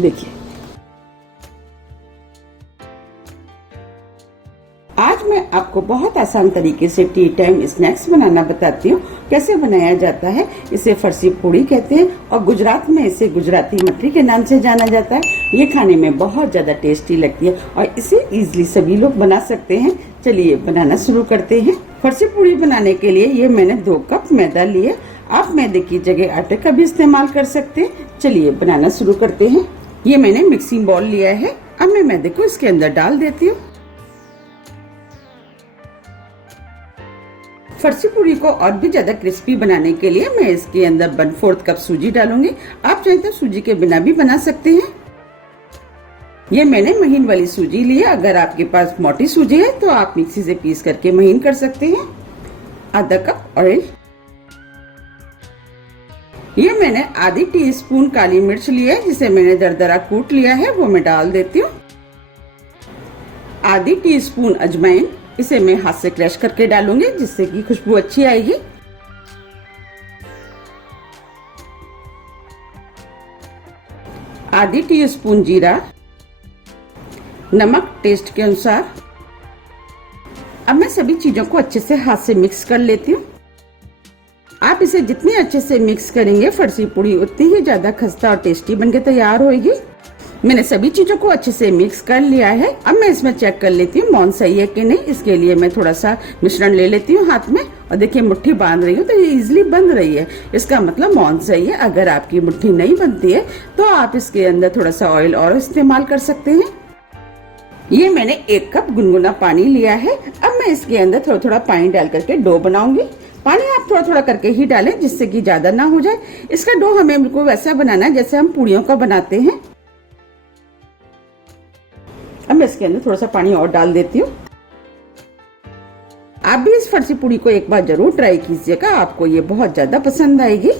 देखिए, आज मैं आपको बहुत आसान तरीके से टी टाइम स्नैक्स बनाना बताती हूँ। कैसे बनाया जाता है। इसे फरसी पूड़ी कहते हैं और गुजरात में इसे गुजराती मटरी के नाम से जाना जाता है। ये खाने में बहुत ज्यादा टेस्टी लगती है और इसे इजीली सभी लोग बना सकते हैं। चलिए बनाना शुरू करते हैं। फरसी पूड़ी बनाने के लिए ये मैंने 2 कप मैदा लिए। आप मैदे की जगह आटे का भी इस्तेमाल कर सकते हैं। चलिए बनाना शुरू करते हैं। ये मैंने मिक्सिंग बाउल लिया है। अब मैं मैदे को इसके अंदर डाल देती हूँ। फरसी पूड़ी को और भी ज्यादा क्रिस्पी बनाने के लिए मैं इसके अंदर 1/4 कप सूजी डालूंगी। आप चाहे तो सूजी के बिना भी बना सकते हैं। ये मैंने महीन वाली सूजी ली है। अगर आपके पास मोटी सूजी है तो आप मिक्सी से पीस करके महीन कर सकते हैं। आधा कप ऑयल। ये मैंने आधी टीस्पून काली मिर्च ली है जिसे मैंने दरदरा कूट लिया है, वो मैं डाल देती हूँ। आधी टीस्पून अजवाइन, इसे मैं हाथ से क्रश करके डालूंगी जिससे कि खुशबू अच्छी आएगी। आधी टीस्पून जीरा, नमक टेस्ट के अनुसार। अब मैं सभी चीजों को अच्छे से हाथ से मिक्स कर लेती हूँ। आप इसे जितनी अच्छे से मिक्स करेंगे फरसी पूड़ी उतनी ही ज्यादा खस्ता और टेस्टी बनके तैयार होगी। मैंने सभी चीजों को अच्छे से मिक्स कर लिया है। अब मैं इसमें चेक कर लेती हूँ मौन सही है कि नहीं। इसके लिए मैं थोड़ा सा मिश्रण ले लेती हूँ हाथ में और देखिए मुट्ठी बांध रही हूँ तो ये इजीली बन रही है। इसका मतलब मौन सही है। अगर आपकी मुट्ठी नहीं बनती है तो आप इसके अंदर थोड़ा सा ऑयल और इस्तेमाल कर सकते हैं। ये मैंने 1 कप गुनगुना पानी लिया है। अब मैं इसके अंदर थोड़ा थोड़ा पानी डाल करके डो बनाऊंगी। पानी आप थोड़ा थोड़ा करके ही डालें जिससे कि ज्यादा ना हो जाए। इसका डो हमें बिल्कुल वैसा बनाना है जैसे हम पूड़ियों का बनाते हैं। अब मैं इसके अंदर थोड़ा सा पानी और डाल देती हूँ। आप भी इस फरसी पूड़ी को एक बार जरूर ट्राई कीजिएगा, आपको ये बहुत ज्यादा पसंद आएगी।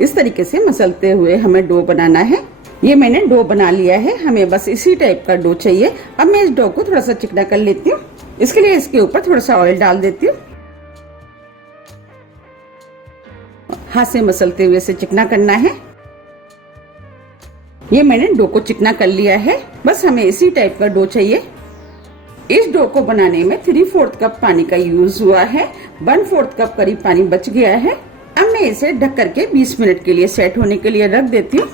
इस तरीके से मसलते हुए हमें डो बनाना है। ये मैंने डो बना लिया है। हमें बस इसी टाइप का डो चाहिए। अब मैं इस डो को थोड़ा सा चिकना कर लेती हूँ। इसके लिए इसके ऊपर थोड़ा सा ऑयल डाल देती हूँ। हाथ से मसलते हुए इसे चिकना करना है। ये मैंने डो को चिकना कर लिया है। बस हमें इसी टाइप का डो चाहिए। इस डो को बनाने में 3/4 कप पानी का यूज हुआ है। 1/4 कप करीब पानी बच गया है। अब मैं इसे ढक करके 20 मिनट के लिए सेट होने के लिए रख देती हूँ।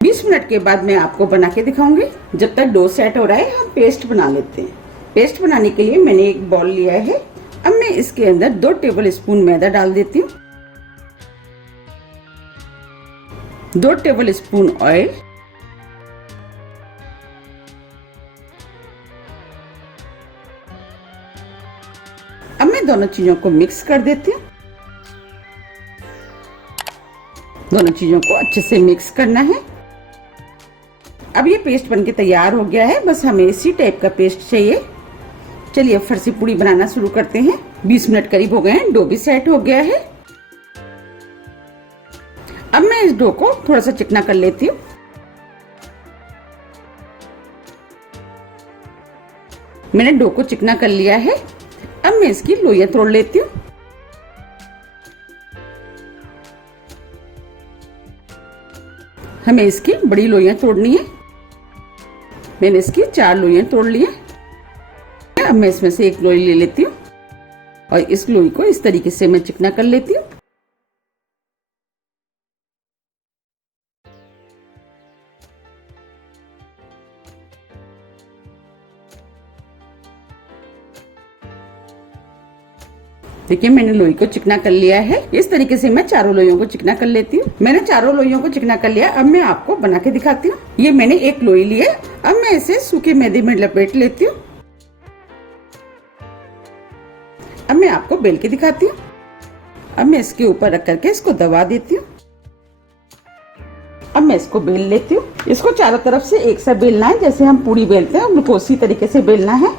20 मिनट के बाद मैं आपको बना के दिखाऊंगी। जब तक डो सेट हो रहा है हम पेस्ट बना लेते हैं। पेस्ट बनाने के लिए मैंने एक बाउल लिया है। अब मैं इसके अंदर 2 टेबल स्पून मैदा डाल देती हूँ। 2 टेबल स्पून ऑयल, अब मैं दोनों चीजों को मिक्स कर देती हूँ। दोनों चीजों को अच्छे से मिक्स करना है। अब ये पेस्ट बनके तैयार हो गया है। बस हमें इसी टाइप का पेस्ट चाहिए। चलिए फरसी पूड़ी बनाना शुरू करते हैं। 20 मिनट करीब हो गए हैं। डो भी सेट हो गया है। अब मैं इस डो को थोड़ा सा चिकना कर लेती हूँ। मैंने डो को चिकना कर लिया है। अब मैं इसकी लोइयां तोड़ लेती हूँ। हमें इसकी बड़ी लोइयां तोड़नी है। मैंने इसकी 4 लोइयां तोड़ ली है। अब मैं इसमें से एक लोई ले लेती हूँ और इस लोई को इस तरीके से मैं चिकना कर लेती हूँ। देखिए मैंने लोई को चिकना कर लिया है। इस तरीके से मैं चारों लोइयों को चिकना कर लेती हूँ। मैंने चारों लोइयों को चिकना कर लिया। अब मैं आपको बना के दिखाती हूँ। ये मैंने एक लोई ली है। अब मैं इसे सूखे मैदे में लपेट लेती हूँ। अब मैं आपको बेल के दिखाती हूँ। अब मैं इसके ऊपर रख करके इसको दबा देती हूँ। अब मैं इसको बेल लेती हूँ। इसको चारों तरफ से एक सा बेलना है जैसे हम पूड़ी बेलते हैं, बिल्कुल उसी तरीके से बेलना है।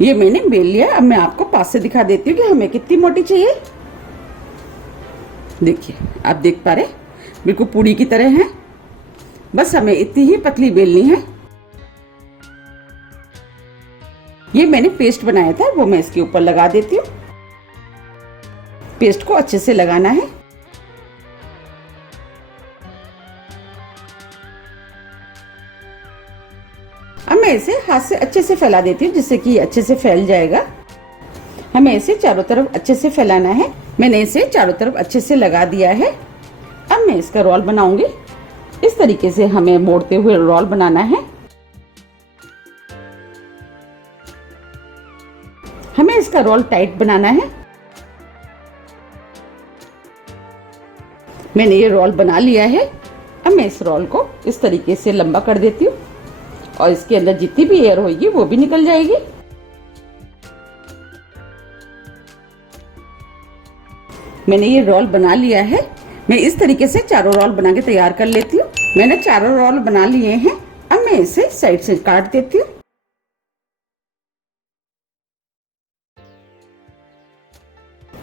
ये मैंने बेल लिया। अब मैं आपको पास से दिखा देती हूँ कि हमें कितनी मोटी चाहिए। देखिए आप देख पा रहे बिल्कुल पूड़ी की तरह है। बस हमें इतनी ही पतली बेलनी है। ये मैंने पेस्ट बनाया था वो मैं इसके ऊपर लगा देती हूँ। पेस्ट को अच्छे से लगाना है। अब मैं इसे हाथ से अच्छे से फैला देती हूँ जिससे कि ये अच्छे से फैल जाएगा। हमें इसे चारों तरफ अच्छे से फैलाना है। मैंने इसे चारों तरफ अच्छे से लगा दिया है। अब मैं इसका रोल बनाऊंगी। इस तरीके से हमें मोड़ते हुए रोल बनाना है। हमें इसका रोल टाइट बनाना है। मैंने ये रोल बना लिया है। अब मैं इस रोल को इस तरीके से लंबा कर देती हूँ और इसके अंदर जितनी भी एयर होगी वो भी निकल जाएगी। मैंने ये रोल बना लिया है। मैं इस तरीके से चारों रोल बना के तैयार कर लेती हूँ। मैंने चारों रोल बना लिए हैं। अब मैं इसे साइड से काट देती हूँ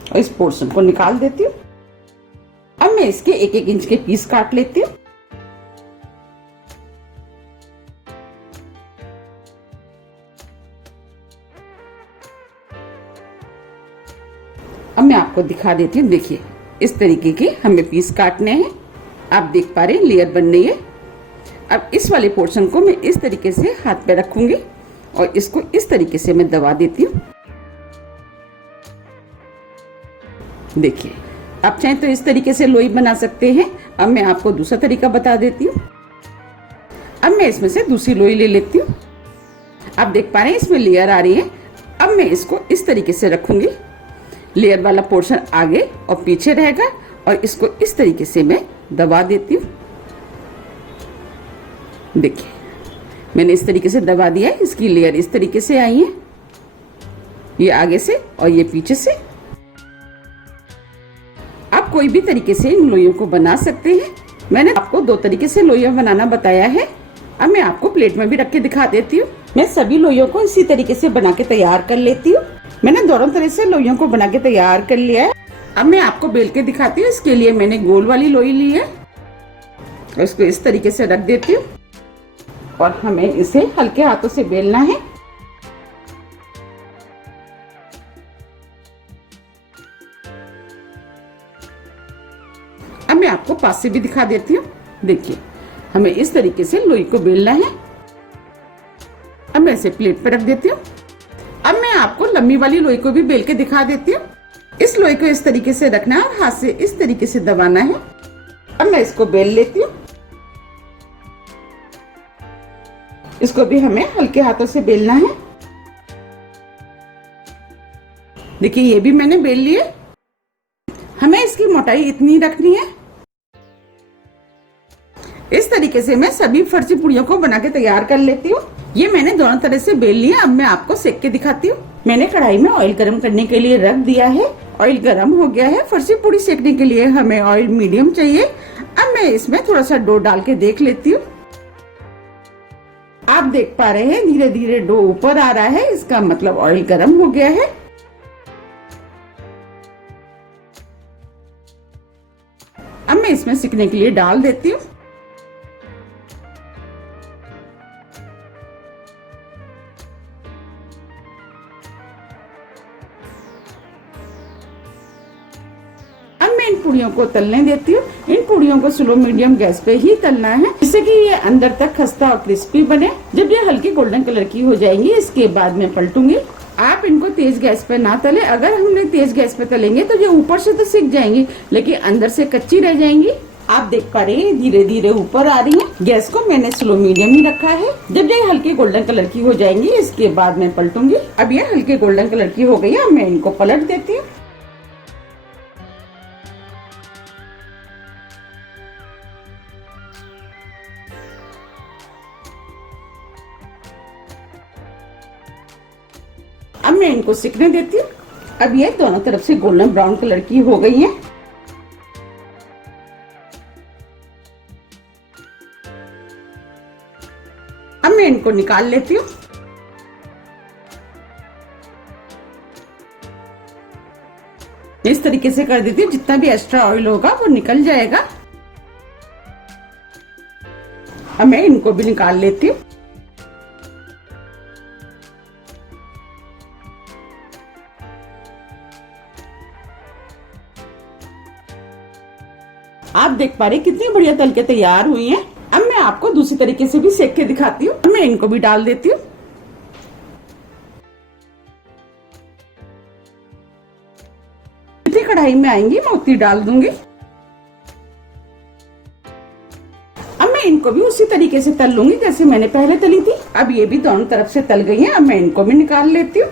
और इस पोर्शन को निकाल देती हूँ। अब मैं इसके 1-1 इंच के पीस काट लेती हूँ। अब मैं आपको दिखा देती हूँ। देखिए इस तरीके के हमें पीस काटने हैं। आप देख पा रहे हैं लेयर बन रही है। अब इस वाले पोर्शन को मैं इस तरीके से हाथ पे रखूंगी और इसको इस तरीके से मैं दबा देती हूँ। देखिए आप चाहें तो इस तरीके से लोई बना सकते हैं। अब मैं आपको दूसरा तरीका बता देती हूँ। अब मैं इसमें से दूसरी लोई ले लेती हूँ। आप देख पा रहे हैं इसमें लेयर आ रही है। अब मैं इसको इस तरीके से रखूंगी। लेयर वाला पोर्शन आगे और पीछे रहेगा और इसको इस तरीके से मैं दबा देती हूँ। देखिए मैंने इस तरीके से दबा दिया है। इसकी लेयर इस तरीके से आई है, ये आगे से और ये पीछे से। आप कोई भी तरीके से इन लोइयों को बना सकते हैं। मैंने आपको 2 तरीके से लोइयां बनाना बताया है। अब मैं आपको प्लेट में भी रख के दिखा देती हूँ। मैं सभी लोइयों को इसी तरीके से बना के तैयार कर लेती हूँ। मैंने दोनों तरह से लोइयों को बना के तैयार कर लिया है। अब मैं आपको बेल के दिखाती हूँ। इसके लिए मैंने गोल वाली लोई ली है और इसको इस तरीके से रख देती हूँ और हमें इसे हल्के हाथों से बेलना है। अब मैं आपको पास से भी दिखा देती हूँ। देखिए हमें इस तरीके से लोई को बेलना है। अब मैं इसे प्लेट पर रख देती हूँ। अब मैं आपको लंबी वाली लोई को भी बेल के दिखा देती हूँ। इस लोई को इस तरीके से रखना है और हाथ से इस तरीके से दबाना है। अब मैं इसको बेल लेती हूँ। इसको भी हमें हल्के हाथों से बेलना है। देखिए ये भी मैंने बेल लिए। हमें इसकी मोटाई इतनी रखनी है। इस तरीके से मैं सभी फर्सी पूड़ियों को बना के तैयार कर लेती हूँ। ये मैंने दोनों तरह से बेल लिया। अब मैं आपको सेक के दिखाती हूँ। मैंने कढ़ाई में ऑयल गर्म करने के लिए रख दिया है। ऑयल गर्म हो गया है। फर्सी पूड़ी सेकने के लिए हमें ऑयल मीडियम चाहिए। अब मैं इसमें थोड़ा सा डो डाल के देख लेती हूँ। आप देख पा रहे हैं धीरे धीरे डो ऊपर आ रहा है। इसका मतलब ऑयल गर्म हो गया है। अब मैं इसमें सिकने के लिए डाल देती हूँ। अब मैं इन पूड़ियों को तलने देती हूँ। इन पूड़ियों को स्लो मीडियम गैस पे ही तलना है जिससे कि ये अंदर तक खस्ता और क्रिस्पी बने। जब ये हल्की गोल्डन कलर की हो जाएंगी इसके बाद मैं पलटूंगी। आप इनको तेज गैस पे ना तले। अगर हमने तेज गैस पे तलेंगे तो ये ऊपर से तो सिक जाएंगी लेकिन अंदर से कच्ची रह जाएंगी। आप देख पा रहे हैं धीरे धीरे ऊपर आ रही है। गैस को मैंने स्लो मीडियम ही रखा है। जब ये हल्के गोल्डन कलर की हो जाएंगी इसके बाद मैं पलटूंगी। अब ये हल्के गोल्डन कलर की हो गई है। मैं इनको पलट देती हूँ। अब मैं इनको सिकने देती हूँ। अब ये दोनों तरफ से गोल्डन ब्राउन कलर की हो गई है। अब मैं इनको निकाल लेती हूँ। इस तरीके से कर देती हूँ, जितना भी एक्स्ट्रा ऑयल होगा वो निकल जाएगा। अब मैं इनको भी निकाल लेती हूँ। आप देख पा रहे कितनी बढ़िया तल के तैयार हुई हैं। अब मैं आपको दूसरी तरीके से भी सेक के दिखाती हूँ। मैं इनको भी डाल देती हूँ। जितनी कढ़ाई में आएंगी मैं उतनी डाल दूंगी। अब मैं इनको भी उसी तरीके से तल लूंगी जैसे मैंने पहले तली थी। अब ये भी दोनों तरफ से तल गई हैं। अब मैं इनको भी निकाल लेती हूँ।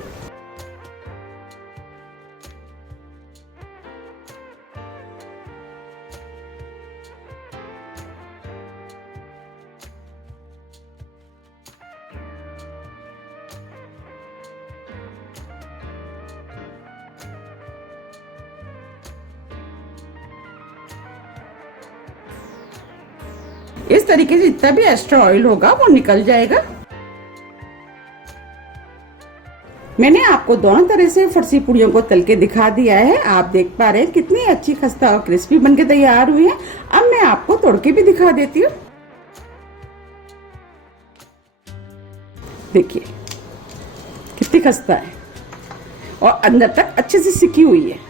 इस तरीके से जितना भी एक्स्ट्रा ऑयल होगा वो निकल जाएगा। मैंने आपको दोनों तरह से फरसी पूड़ियों को तल के दिखा दिया है। आप देख पा रहे हैं कितनी अच्छी खस्ता और क्रिस्पी बनके तैयार हुई है। अब मैं आपको तोड़ के भी दिखा देती हूँ। देखिए कितनी खस्ता है और अंदर तक अच्छे से सिकी हुई है।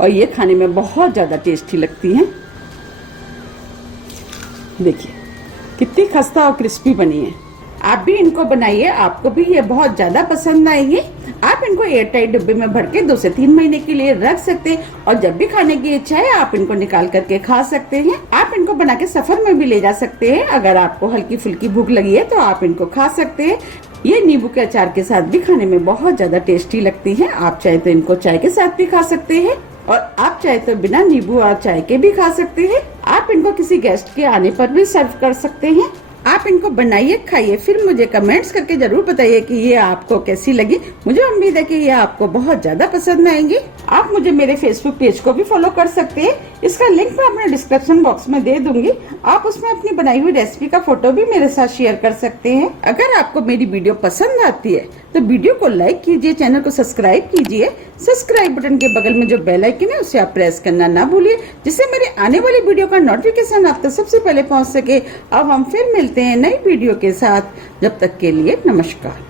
और ये खाने में बहुत ज्यादा टेस्टी लगती हैं। देखिए कितनी खस्ता और क्रिस्पी बनी है। आप भी इनको बनाइए, आपको भी ये बहुत ज्यादा पसंद आएंगे। आप इनको एयर टाइट डिब्बे में भर के 2 से 3 महीने के लिए रख सकते हैं और जब भी खाने की इच्छा है आप इनको निकाल करके खा सकते हैं। आप इनको बना के सफर में भी ले जा सकते हैं। अगर आपको हल्की फुल्की भूख लगी है तो आप इनको खा सकते हैं। ये नींबू के अचार के साथ भी खाने में बहुत ज्यादा टेस्टी लगती है। आप चाहे तो इनको चाय के साथ भी खा सकते हैं और आप चाहे तो बिना नींबू और चाय के भी खा सकते हैं। आप इनको किसी गेस्ट के आने पर भी सर्व कर सकते हैं। आप इनको बनाइए, खाइए, फिर मुझे कमेंट्स करके जरूर बताइए कि ये आपको कैसी लगी। मुझे उम्मीद है कि ये आपको बहुत ज्यादा पसंद आएंगी। आप मुझे मेरे फेसबुक पेज को भी फॉलो कर सकते हैं। इसका लिंक मैं अपने डिस्क्रिप्शन बॉक्स में दे दूंगी। आप उसमें अपनी बनाई हुई रेसिपी का फोटो भी मेरे साथ शेयर कर सकते हैं। अगर आपको मेरी वीडियो पसंद आती है तो वीडियो को लाइक कीजिए, चैनल को सब्सक्राइब कीजिए। सब्सक्राइब बटन के बगल में जो बेल आइकन है उसे आप प्रेस करना ना भूलिए, जिससे मेरे आने वाली वीडियो का नोटिफिकेशन आप तक सबसे पहले पहुंच सके। अब हम फिर मिलते हैं नई वीडियो के साथ। जब तक के लिए नमस्कार।